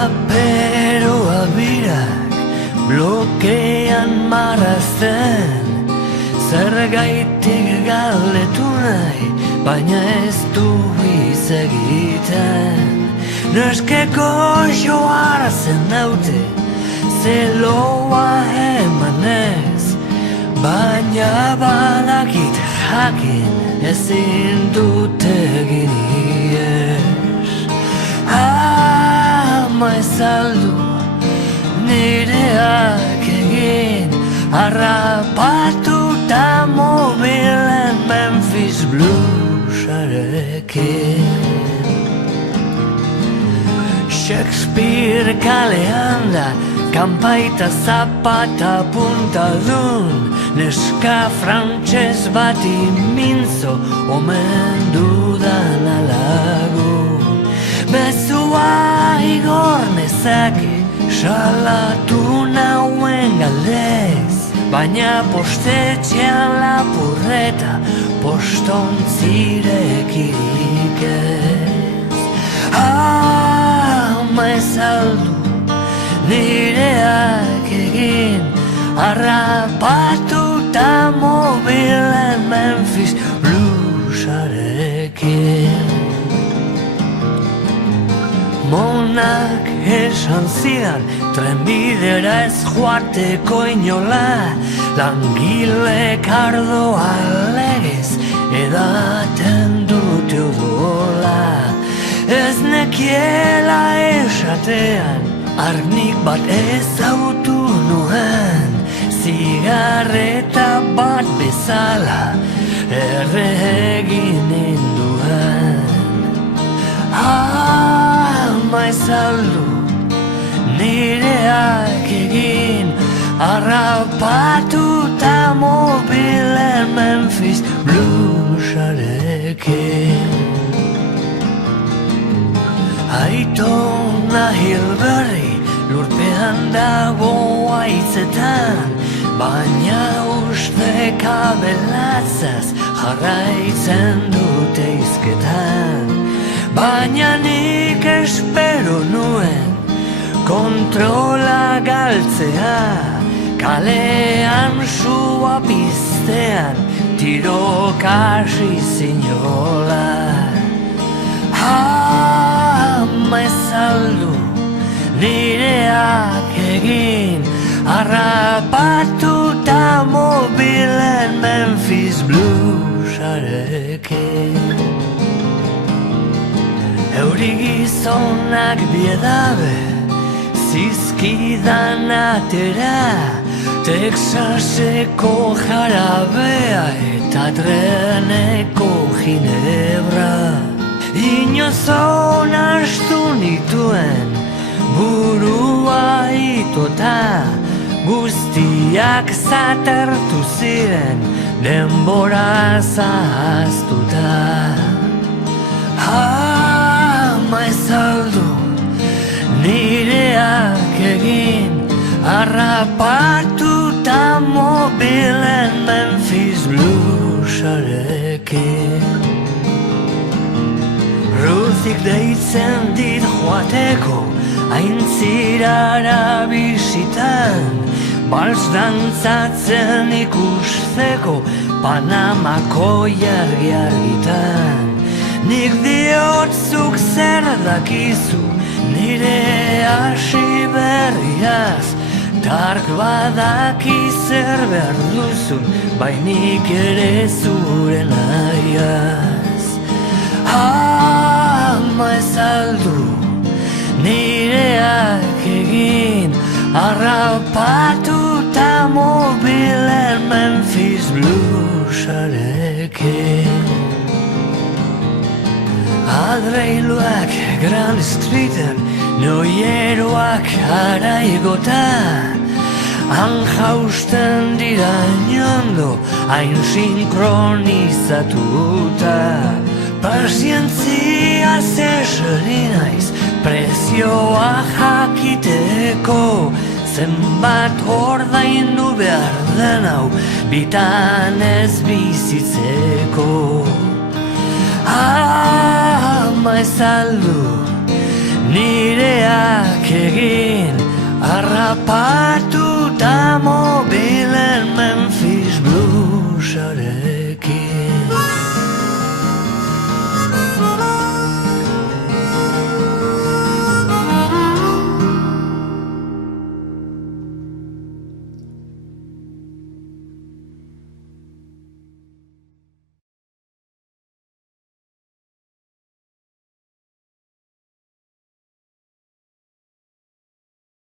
Raperoa birak blokean marrazten, zergaitik galdetu nahi, baina ez du hitz egiten. Neskeko joartzen naute, zeloa emanez, baina badakit jakin ezin dut egin ies. Ama ez aldu nireak egin, harrapatuta mobilen Memphis bluesarekin. Shakespeare kalean da, kanpaita zapata puntadun, neska frantses bati mintzo omen dudan alagun. Bezua igor nezake, salatu nauen galdez, baina postetxean lapurreta postontzirekirik ez. Ama ez aldu nireak egin, harrapatuta mobilen Memphis bluesarekin. Monak esan zidan, trenbidera ez joateko inola, langilek ardoa legez edaten dute odola. Ez nekiela esatean, argnik bat ezautu nuen, zigarreta bat bezala erre egin ninduen. Ama ez aldu nireak egin, harrapatuta mobilen Memphis bluesarekin. Aitona Hilberri lurpean dago haitzetan, baina uste kabelatzaz jarraitzen dute izketan. Baina nik espero nuen kontrola galtzea, kalean sua piztean tirokasi zinola. Ama ez aldu nireak egin, harrapatuta mobilen Memphis bluesarekin. Euri gizonak biedabe zizkidan atera, Texaseko jarabea eta treneko ginebra. Inozon astu nituen burua itota, guztiak zatertu ziren denbora zahaztuta. Ama ez aldu nireak egin, harrapatuta mobilen Memphis bluesarekin. Ruzik deitzen dit joateko aintzirara bisitan, bals dantzatzen ikusteko Panamako jargi-argitan. Nik diotzuk zer dakizu nire hasi berriaz, tark badaki zer behar duzun, bainik ere zure nahiaz. Ama ez aldu nireak egin, harrapatuta mobilen Memphis bluesarekin. Adreiluak Grand Streeten, noieroak araigota, han jausten dira inondo, hain sinkronizatuta. Pazientzia zeseri naiz, prezioa jakiteko, zenbat ordaindu behar den hau, bitan ez bizitzeko. Ama ez aldu nireak egin harrapar